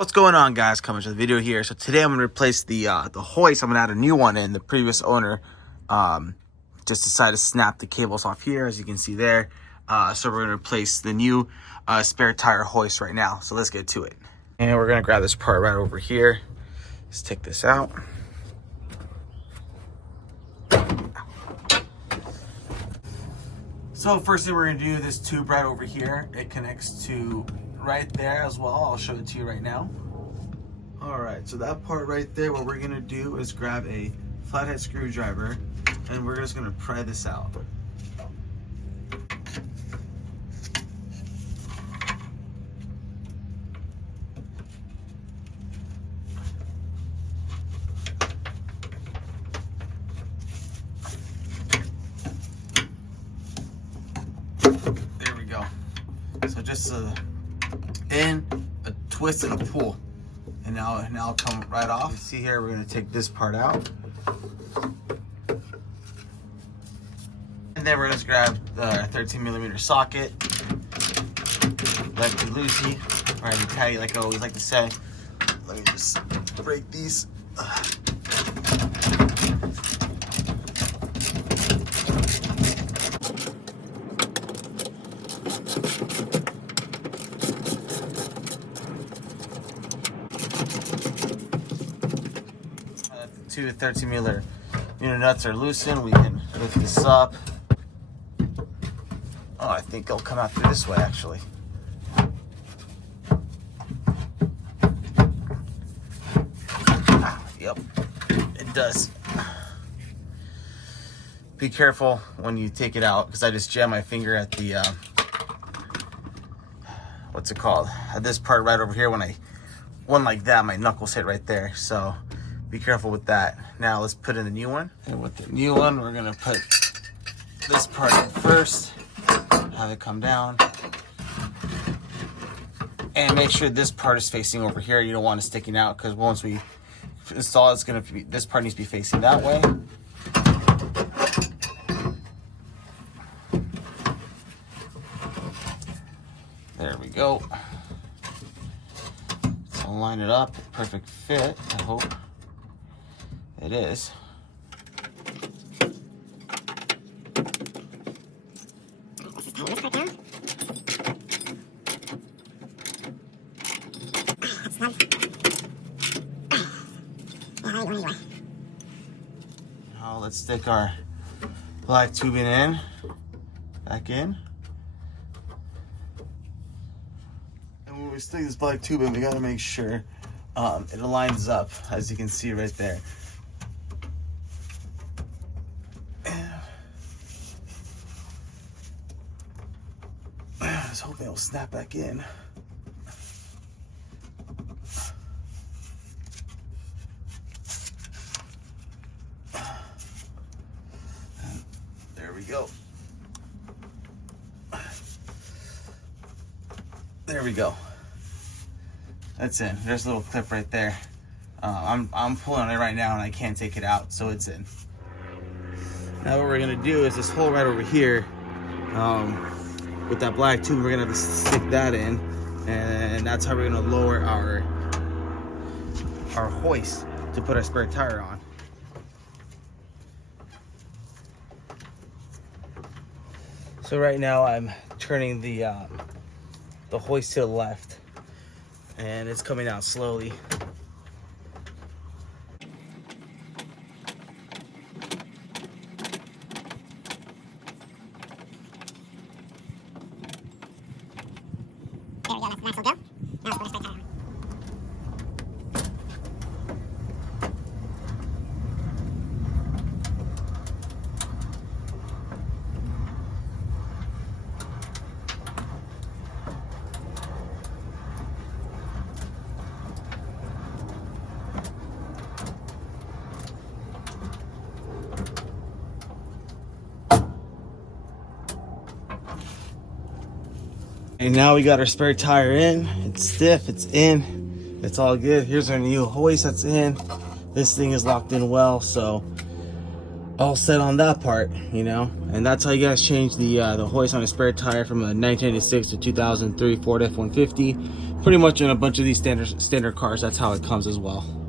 What's going on, guys? Coming to the video here. So today I'm going to replace the hoist. I'm going to add a new one in. The previous owner just decided to snap the cables off here, as you can see there. So we're going to replace the new spare tire hoist right now. So let's get to it. And we're going to grab this part right over here. Let's take this out. So first thing we're going to do, this tube right over here, it connects to right there as well. I'll show it to you right now. All right, so that part right there, what we're gonna do is grab a flathead screwdriver and we're just gonna pry this out. There we go. So just in, a twist and a pull, and now it'll come right off. See here, we're going to take this part out, and then we're going to grab the 13mm socket, lefty loosey, righty tighty, like I always like to say. Let me just break these. 2 13mm nuts are loosened. We can lift this up. Oh, I think it'll come out through this way, actually. Yep, it does. Be careful when you take it out, because I just jammed my finger at the what's it called? At this part right over here. When I went like that, my knuckles hit right there. So be careful with that. Now let's put in the new one. And with the new one, we're gonna put this part in first, have it come down, and make sure this part is facing over here. You don't want it sticking out, because once we install it, it's gonna be, this part needs to be facing that way. There we go. So line it up, perfect fit, I hope. It is. Now let's stick our black tubing back in. And when we stick this black tube in, we gotta make sure it aligns up, as you can see right there. Just hoping it'll snap back in. There we go. There we go. That's in. There's a little clip right there. I'm pulling on it right now and I can't take it out, so it's in. Now what we're gonna do is this hole right over here. With that black tube, we're gonna have to stick that in, and that's how we're gonna lower our hoist to put our spare tire on. So right now I'm turning the hoist to the left, and it's coming out slowly. There we go, that's a nice little go. Now let's put a spare tire on. And now we got our spare tire in. It's stiff, it's in, it's all good. Here's our new hoist that's in. This thing is locked in well, so all set on that part, you know. And that's how you guys change the hoist on a spare tire from a 1996 to 2003 Ford F-150. pretty much in a bunch of these standard cars, that's how it comes as well.